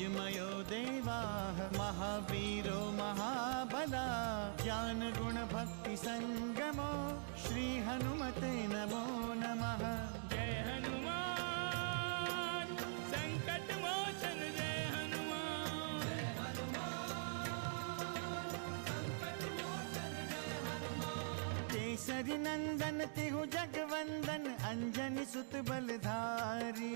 तेजमयो देवाः महावीरो महाबला ज्ञान गुण भक्ति संगमो श्री हनुमते नमो नमः। जय हनुमान संकट मोचन जय हनुमान। जय हनुमान संकट मोचन जय हनुमान। केसरी नंदन तिहु जगवंदन अंजनी सुत बलधारी।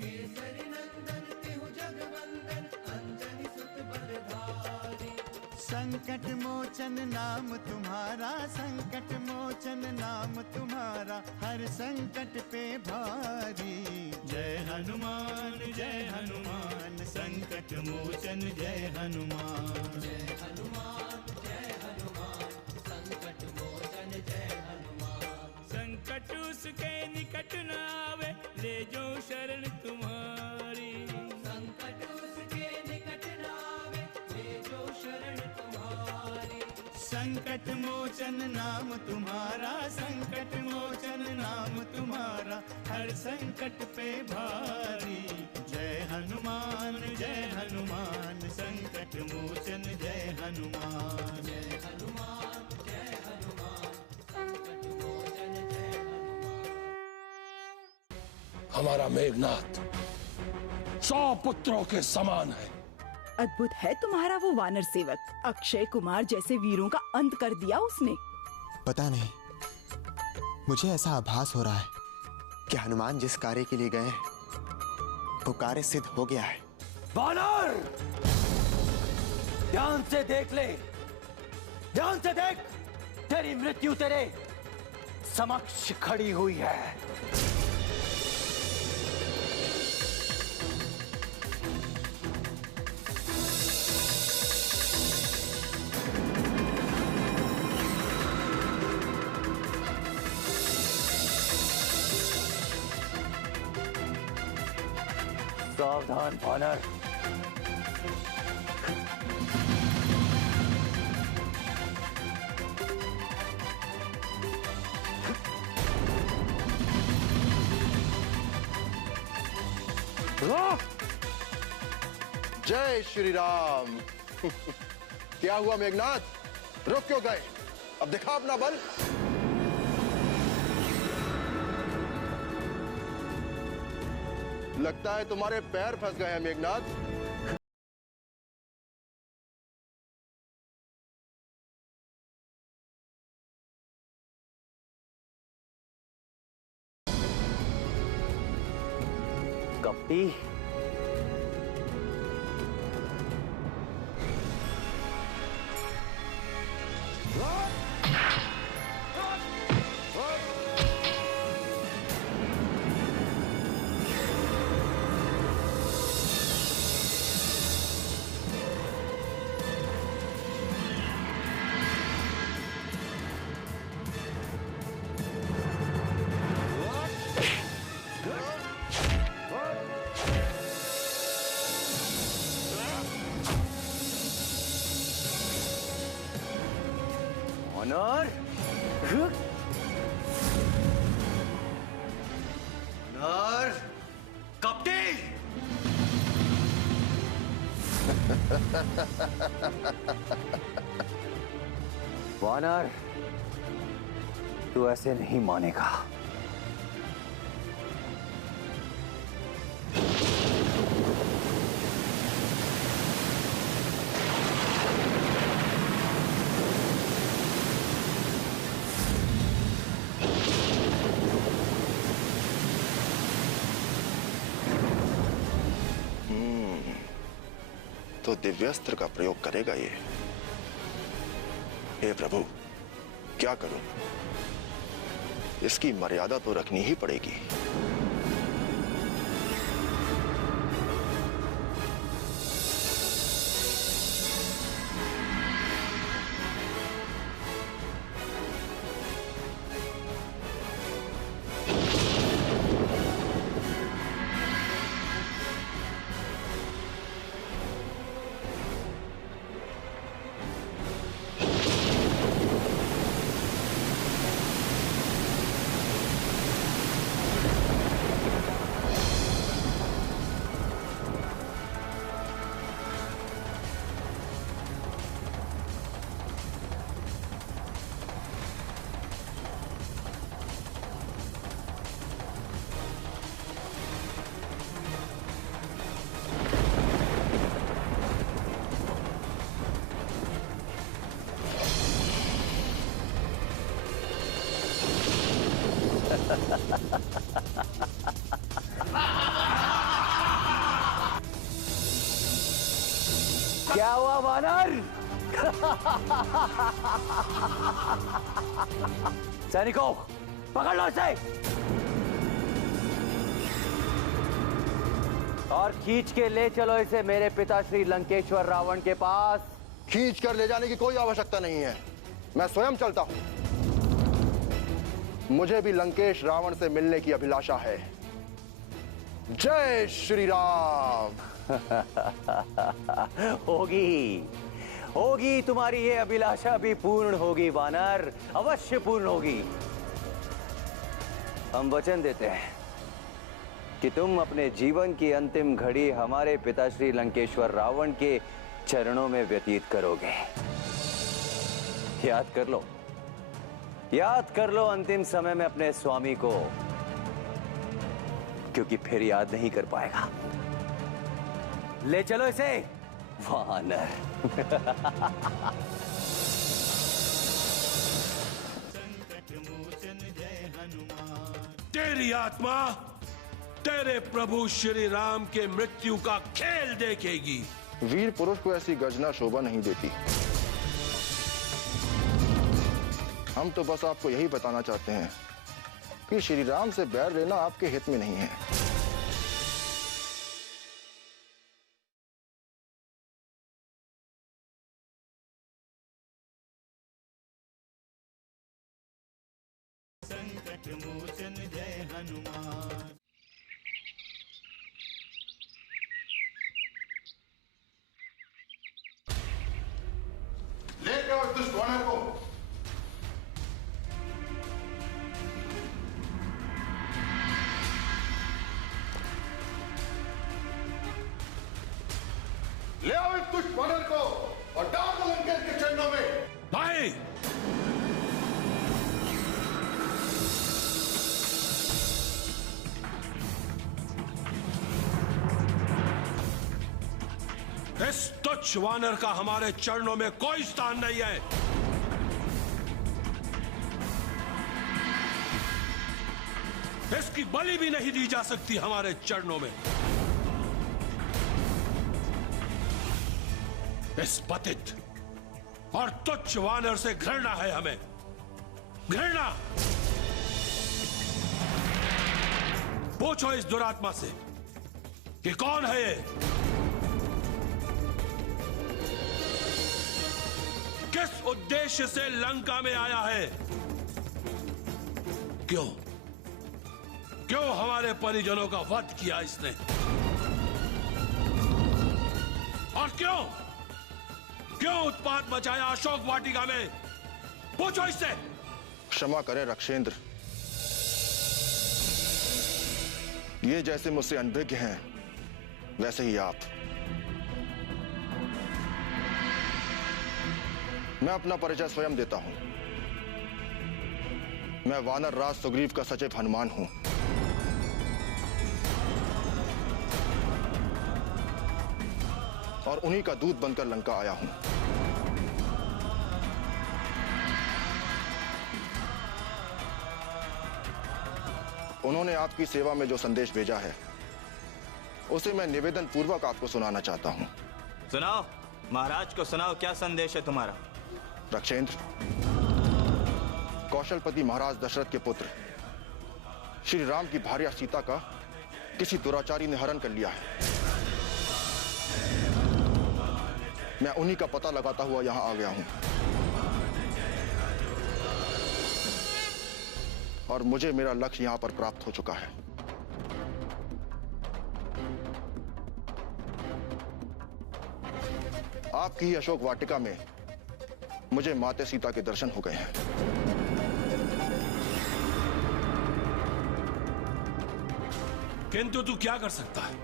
केसरी नंदन तिहु जगवंदन अंजनी सुत बलधारी। संकट मोचन नाम तुम्हारा संकट मोचन नाम तुम्हारा हर संकट पे भारी। जय हनुमान संकट मोचन जय हनुमान। जय हनुमान संकट मोचन जय हनुमान। संकट उसके निकट न आवे ले जो शरण तुम्हारी। संकट उसके निकट न आवे ले जो शरण तुम्हारी। संकट मोचन नाम तुम्हारा संकट मोचन नाम तुम्हारा हर संकट पे भारी। जय हनुमान संकट मोचन जय हनुमान। जय हनुमान संकट मोचन जय हनुमान। हमारा मेघनाथ 100 पुत्रों के समान है। अद्भुत है तुम्हारा वो वानर सेवक। अक्षय कुमार जैसे वीरों का अंत कर दिया उसने। पता नहीं, मुझे ऐसा आभास हो रहा है कि हनुमान जिस कार्य के लिए गए वो कार्य सिद्ध हो गया है। वानर, ध्यान से देख ले, ध्यान से देख, तेरी मृत्यु तेरे समक्ष खड़ी हुई है। सावधान वानर। जय श्री राम। क्या हुआ मेघनाथ, रुक क्यों गए? अब दिखा अपना बल। लगता है तुम्हारे पैर फंस गए हैं मेघनाथ। कपटी, वानर, वानर, कपटी। वानर, तू ऐसे नहीं मानेगा। तो दिव्यास्त्र का प्रयोग करेगा ये। हे प्रभु, क्या करूं? इसकी मर्यादा तो रखनी ही पड़ेगी। क्या हुआ वानर? सैनिकों, पकड़ लो इसे और खींच के ले चलो इसे मेरे पिता श्री लंकेश्वर रावण के पास। खींच कर ले जाने की कोई आवश्यकता नहीं है, मैं स्वयं चलता हूं। मुझे भी लंकेश रावण से मिलने की अभिलाषा है। जय श्री राम। होगी तुम्हारी ये अभिलाषा भी पूर्ण होगी वानर, अवश्य पूर्ण होगी। हम वचन देते हैं कि तुम अपने जीवन की अंतिम घड़ी हमारे पिताश्री लंकेश्वर रावण के चरणों में व्यतीत करोगे। याद कर लो अंतिम समय में अपने स्वामी को, क्योंकि फिर याद नहीं कर पाएगा। ले चलो इसे वानर। तेरी आत्मा तेरे प्रभु श्री राम के मृत्यु का खेल देखेगी। वीर पुरुष को ऐसी गर्जना शोभा नहीं देती। हम तो बस आपको यही बताना चाहते हैं कि श्री राम से बैर लेना आपके हित में नहीं है। संकट मोचन जय हनुमान। लेके आओ दुष्ट वानर को। ले आओ इस दुष्ट वानर को और डाल दो लंकेश के चरणों में। भाई, इस तुच्छ वानर का हमारे चरणों में कोई स्थान नहीं है। इसकी बलि भी नहीं दी जा सकती हमारे चरणों में। इस पतित और तुच्छ वानर से घृणा है हमें, घृणा। पूछो इस दुरात्मा से कि कौन है ये, किस उद्देश्य से लंका में आया है, क्यों हमारे परिजनों का वध किया इसने, और क्यों उत्पात मचाया अशोक वाटिका में। पूछो इससे। क्षमा करें रक्षेंद्र, ये जैसे मुझसे अनभिज्ञ हैं वैसे ही आप। मैं अपना परिचय स्वयं देता हूं। मैं वानर राज सुग्रीव का सचिव हनुमान हूं। और उन्हीं का दूत बनकर लंका आया हूं। उन्होंने आपकी सेवा में जो संदेश भेजा है उसे मैं निवेदन पूर्वक आपको सुनाना चाहता हूं। सुनाओ महाराज को सुनाओ, क्या संदेश है तुम्हारा। रक्षेंद्र, कौशलपति महाराज दशरथ के पुत्र श्री राम की भार्या सीता का किसी दुराचारी ने हरण कर लिया है। मैं उन्हीं का पता लगाता हुआ यहां आ गया हूं और मुझे मेरा लक्ष्य यहां पर प्राप्त हो चुका है। आपकी ही अशोक वाटिका में मुझे माते सीता के दर्शन हो गए हैं। किंतु तू क्या कर सकता है,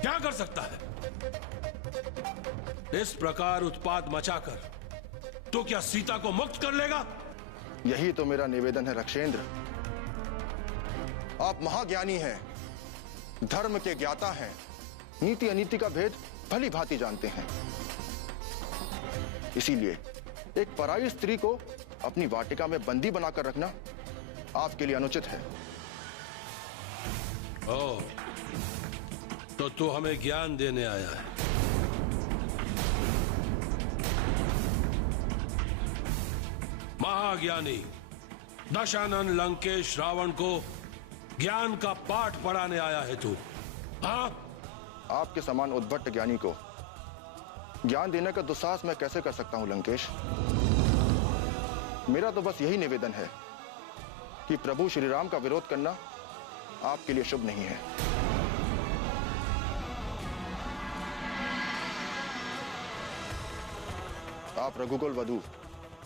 क्या कर सकता है। इस प्रकार उत्पात मचाकर तो क्या सीता को मुक्त कर लेगा। यही तो मेरा निवेदन है रक्षेंद्र। आप महाज्ञानी हैं, धर्म के ज्ञाता हैं, नीति अनीति का भेद भली भांति जानते हैं। इसीलिए एक पराई स्त्री को अपनी वाटिका में बंदी बनाकर रखना आपके लिए अनुचित है। ओ, तो तू हमें ज्ञान देने आया है। महाज्ञानी दशानन लंकेश रावण को ज्ञान का पाठ पढ़ाने आया है तू? हाँ? आपके समान उद्भट ज्ञानी को ज्ञान देने का दुस्साहस मैं कैसे कर सकता हूं लंकेश? मेरा तो बस यही निवेदन है कि प्रभु श्री राम का विरोध करना आपके लिए शुभ नहीं है। आप रघुकुल वधू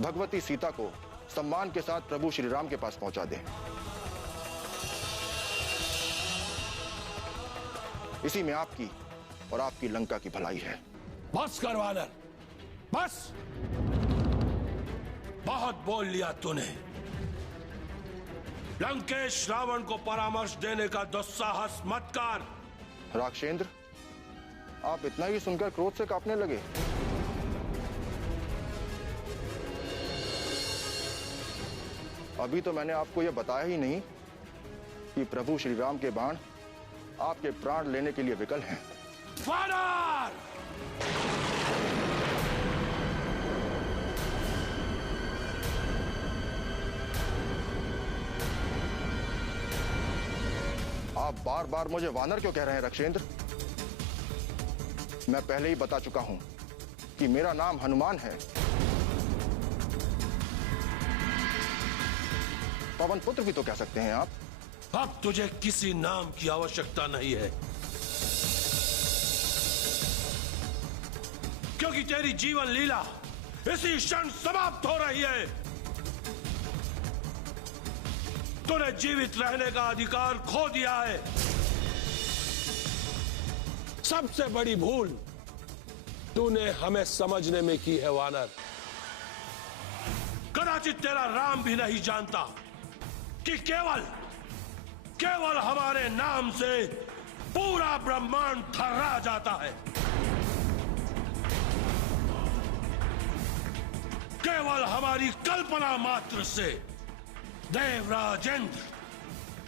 भगवती सीता को सम्मान के साथ प्रभु श्री राम के पास पहुंचा दें। इसी में आपकी और आपकी लंका की भलाई है। बस कर वानर, बस। बहुत बोल लिया तूने। लंकेश रावण को परामर्श देने का दुस्साहस मत कर। राक्षेंद्र, आप इतना ही सुनकर क्रोध से कांपने लगे? अभी तो मैंने आपको यह बताया ही नहीं कि प्रभु श्री राम के बाण आपके प्राण लेने के लिए विकल हैं। वानर! आप बार बार मुझे वानर क्यों कह रहे हैं रक्षेंद्र? मैं पहले ही बता चुका हूं कि मेरा नाम हनुमान है। पवन पुत्र भी तो कह सकते हैं आप। अब तुझे किसी नाम की आवश्यकता नहीं है, क्योंकि तेरी जीवन लीला इसी क्षण समाप्त हो रही है। तूने जीवित रहने का अधिकार खो दिया है। सबसे बड़ी भूल तूने हमें समझने में की है वानर। कदाचित तेरा राम भी नहीं जानता कि केवल हमारे नाम से पूरा ब्रह्मांड थर्रा जाता है। केवल हमारी कल्पना मात्र से देवराज इंद्र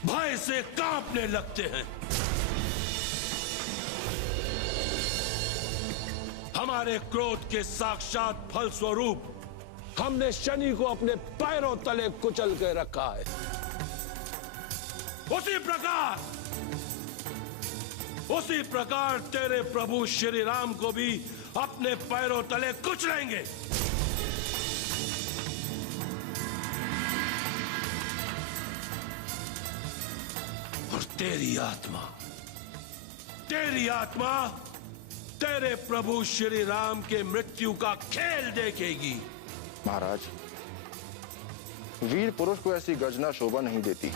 भय से कांपने लगते हैं। हमारे क्रोध के साक्षात फल स्वरूप हमने शनि को अपने पैरों तले कुचल के रखा है। उसी प्रकार तेरे प्रभु श्री राम को भी अपने पैरों तले कुचलेंगे। और तेरी आत्मा तेरे प्रभु श्री राम के मृत्यु का खेल देखेगी। महाराज, वीर पुरुष को ऐसी गर्जना शोभा नहीं देती।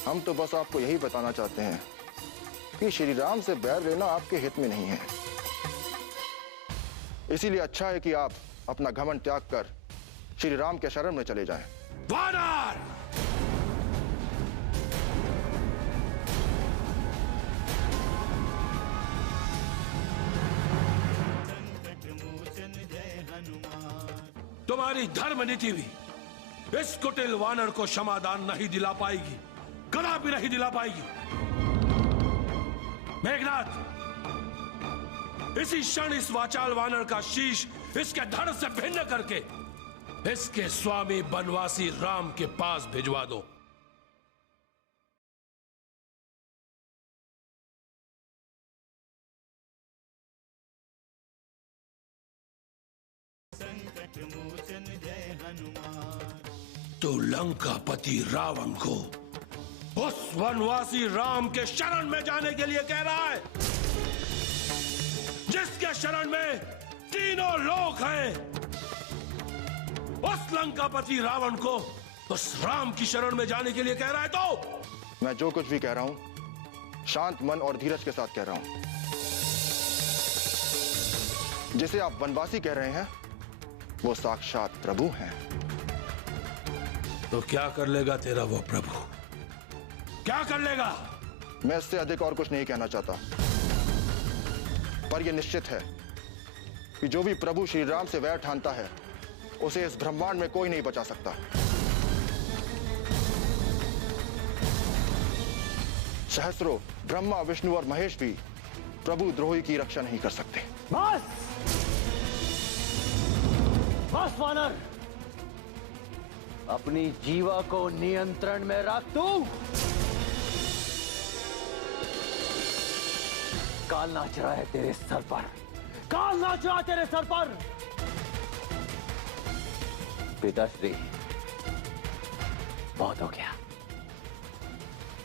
हम तो बस आपको यही बताना चाहते हैं कि श्री राम से बैर लेना आपके हित में नहीं है। इसीलिए अच्छा है कि आप अपना घमंड त्याग कर श्री राम के शरण में चले जाएं। वानर! तुम्हारी धर्म नीति भी इस कुटिल वानर को क्षमादान नहीं दिला पाएगी, कदापि नहीं दिला पाएगी। मेघनाथ, इसी क्षण इस वाचाल वानर का शीश इसके धड़ से भिन्न करके इसके स्वामी बनवासी राम के पास भिजवा दो। संकट मोचन जय हनुमान। तो लंकापति रावण को उस वनवासी राम के शरण में जाने के लिए कह रहा है, जिसके शरण में तीनों लोक हैं। उस लंकापति रावण को उस राम की शरण में जाने के लिए कह रहा है। तो मैं जो कुछ भी कह रहा हूं शांत मन और धीरज के साथ कह रहा हूं। जिसे आप वनवासी कह रहे हैं वो साक्षात प्रभु हैं। तो क्या कर लेगा तेरा वो प्रभु? क्या कर लेगा? मैं इससे अधिक और कुछ नहीं कहना चाहता, पर यह निश्चित है कि जो भी प्रभु श्री राम से वैर ठानता है उसे इस ब्रह्मांड में कोई नहीं बचा सकता। सहस्त्रों ब्रह्मा, विष्णु और महेश भी प्रभु द्रोही की रक्षा नहीं कर सकते। बस बस वानर, अपनी जीवा को नियंत्रण में रख। तू काल नाच रहा है तेरे सर पर, काल नाच रहा है तेरे सर पर। पिताश्री, बहुत हो गया,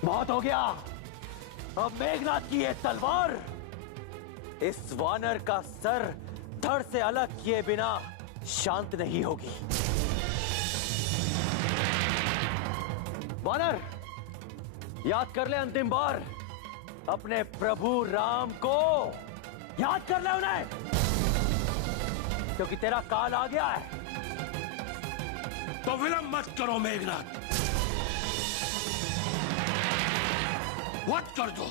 बहुत हो गया। अब मेघनाथ की ये तलवार इस वानर का सर धड़ से अलग किए बिना शांत नहीं होगी। वानर, याद कर ले अंतिम बार अपने प्रभु राम को, याद कर ले उन्हें, क्योंकि तेरा काल आ गया है। तो विलंब मत करो मेघनाथ, वध कर दो,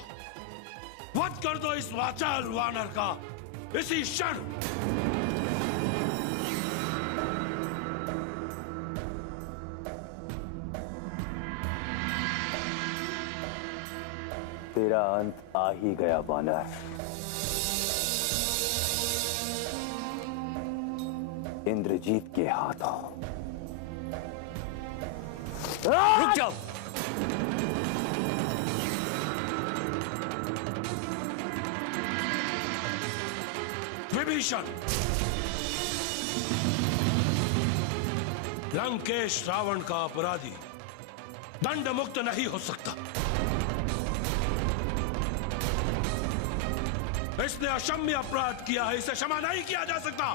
वध कर दो इस वाचाल वानर का इसी क्षण। तेरा अंत आ ही गया वानर। इंद्रजीत के हाथों। रुक जाओ। विभीषण, लंकेश रावण का अपराधी दंड मुक्त नहीं हो सकता। इसने अक्षम्य अपराध किया है, इसे क्षमा नहीं किया जा सकता।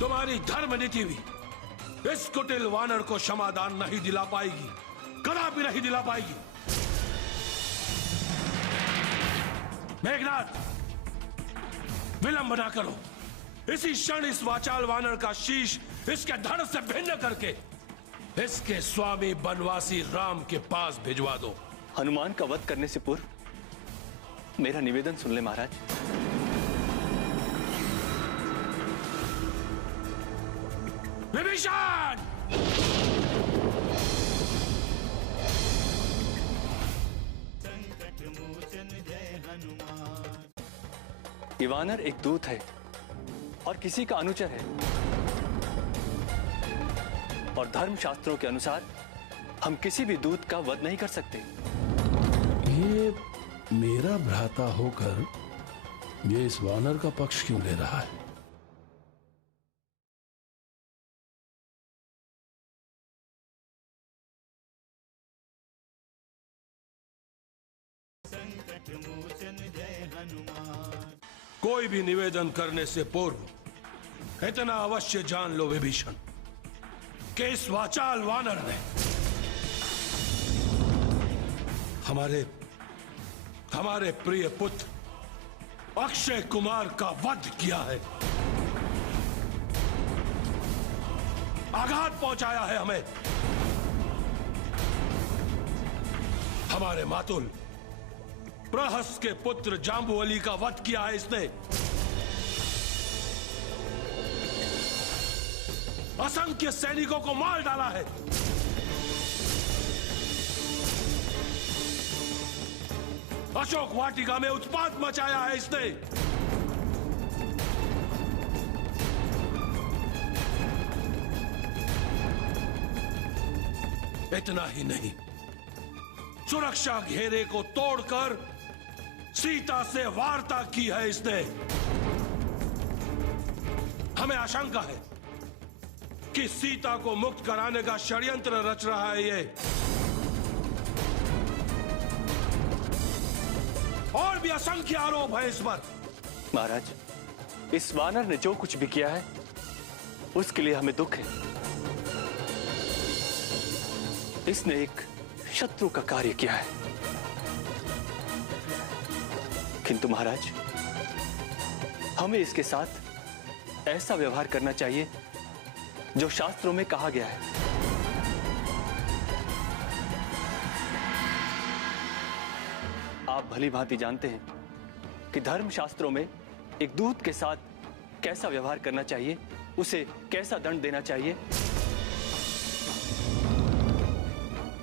तुम्हारी धर्म नीति भी इस कुटिल वानर को क्षमादान नहीं दिला पाएगी, कदापि नहीं दिला पाएगी। मेघनाथ, विलंब ना करो, इसी क्षण इस वाचाल वानर का शीश इसके धड़ से भिन्न करके इसके स्वामी बनवासी राम के पास भिजवा दो। हनुमान का वध करने से पूर्व मेरा निवेदन सुन ले महाराज। विभीषण! संकट मोचन जय हनुमान। ये वानर एक दूत है और किसी का अनुचर है, और धर्म शास्त्रों के अनुसार हम किसी भी दूत का वध नहीं कर सकते। ये मेरा भ्राता होकर ये इस वानर का पक्ष क्यों ले रहा है? संकट मोचन जय हनुमान। कोई भी निवेदन करने से पूर्व इतना अवश्य जान लो विभीषण कि इस वाचाल वानर ने हमारे प्रिय पुत्र अक्षय कुमार का वध किया है, आघात पहुंचाया है हमें। हमारे मातुल प्रहस के पुत्र जाम्बुवली का वध किया है इसने। असंख्य सैनिकों को मार डाला है। अशोक वाटिका में उत्पात मचाया है इसने। इतना ही नहीं, सुरक्षा घेरे को तोड़कर सीता से वार्ता की है इसने। हमें आशंका है कि सीता को मुक्त कराने का षड्यंत्र रच रहा है ये। और भी असंख्य आरोप है इस पर। महाराज, इस वानर ने जो कुछ भी किया है उसके लिए हमें दुख है। इसने एक शत्रु का कार्य किया है, किंतु महाराज हमें इसके साथ ऐसा व्यवहार करना चाहिए जो शास्त्रों में कहा गया है। आप भली भांति जानते हैं कि धर्म शास्त्रों में एक दूत के साथ कैसा व्यवहार करना चाहिए, उसे कैसा दंड देना चाहिए,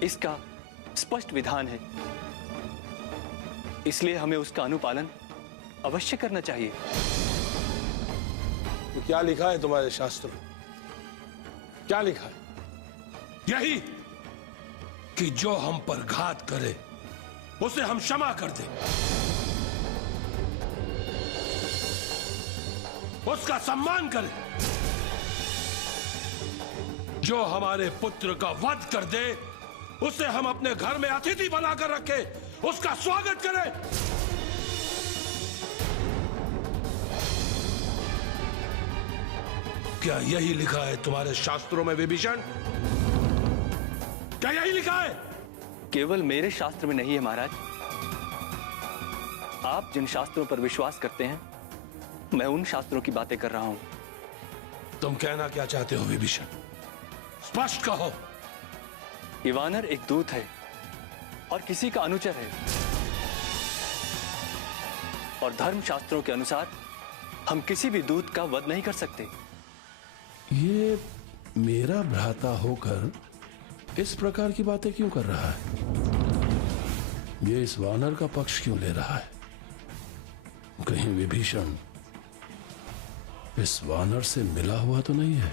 इसका स्पष्ट विधान है। इसलिए हमें उसका अनुपालन अवश्य करना चाहिए। तो क्या लिखा है तुम्हारे शास्त्र में? क्या लिखा है? यही कि जो हम पर घात करे उसे हम क्षमा कर दें, उसका सम्मान करें। जो हमारे पुत्र का वध कर दे उसे हम अपने घर में अतिथि बनाकर रखें, उसका स्वागत करें। क्या यही लिखा है तुम्हारे शास्त्रों में विभीषण? क्या यही लिखा है? केवल मेरे शास्त्र में नहीं है महाराज। आप जिन शास्त्रों पर विश्वास करते हैं, मैं उन शास्त्रों की बातें कर रहा हूं। तुम कहना क्या चाहते हो विभीषण? स्पष्ट कहो। ये वानर एक दूत है और किसी का अनुचर है, और धर्म शास्त्रों के अनुसार हम किसी भी दूत का वध नहीं कर सकते। ये मेरा भ्राता होकर इस प्रकार की बातें क्यों कर रहा है? ये इस वानर का पक्ष क्यों ले रहा है? कहीं विभीषण इस वानर से मिला हुआ तो नहीं है?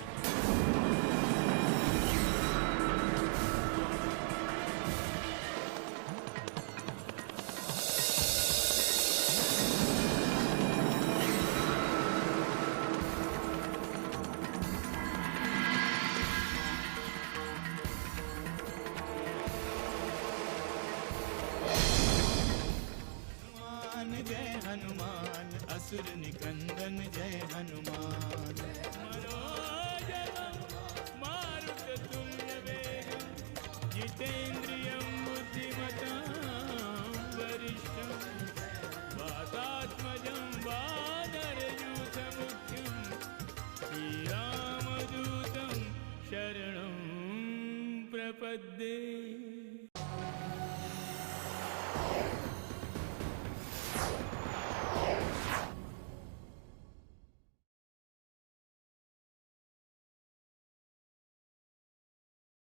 जय हनुमान, असुर निकंदन जय हनुमान। जितेन्द्रियं बुद्धिमतां वरिष्ठं वातात्मजं वानरयूथमुख्यं श्रीरामदूतं शरणं प्रपद्ये।